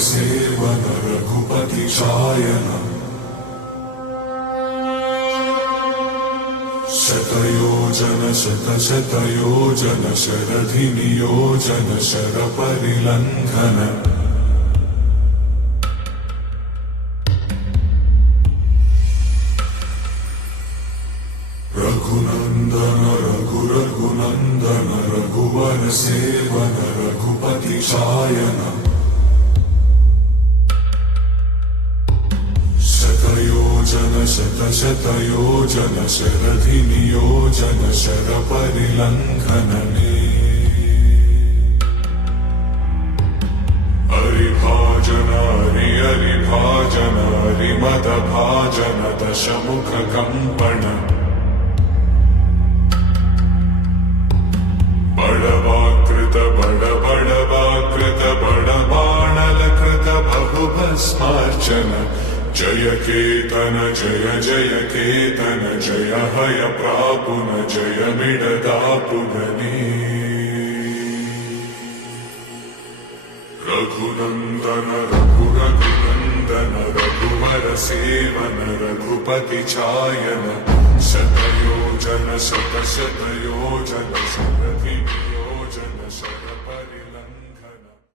seven Raghupati चायन शतयोजन शतशतयोजन शरधि नियोजन शरपरिलङ्घन रघुनन्दन रघुनन्दन रघुवर seven Raghupati चायन शतयोजन शतशतयोजन शरधि नियोजन शरपरिलङ्घन हरिभाजन हरिभाजन हरिमदभाजन दशमुख कम्पण बड़वाकृत बड़वाकृत बड़बाणलकृत बहुभस्मार्चन जय केतन जय जय केतन जय हय प्रापुन जय मिडदापुगने रघुनन्दन रघुनन्दन रघुवर सेवन रघुपति चायन शतयोजन शतशतयोजन शरधि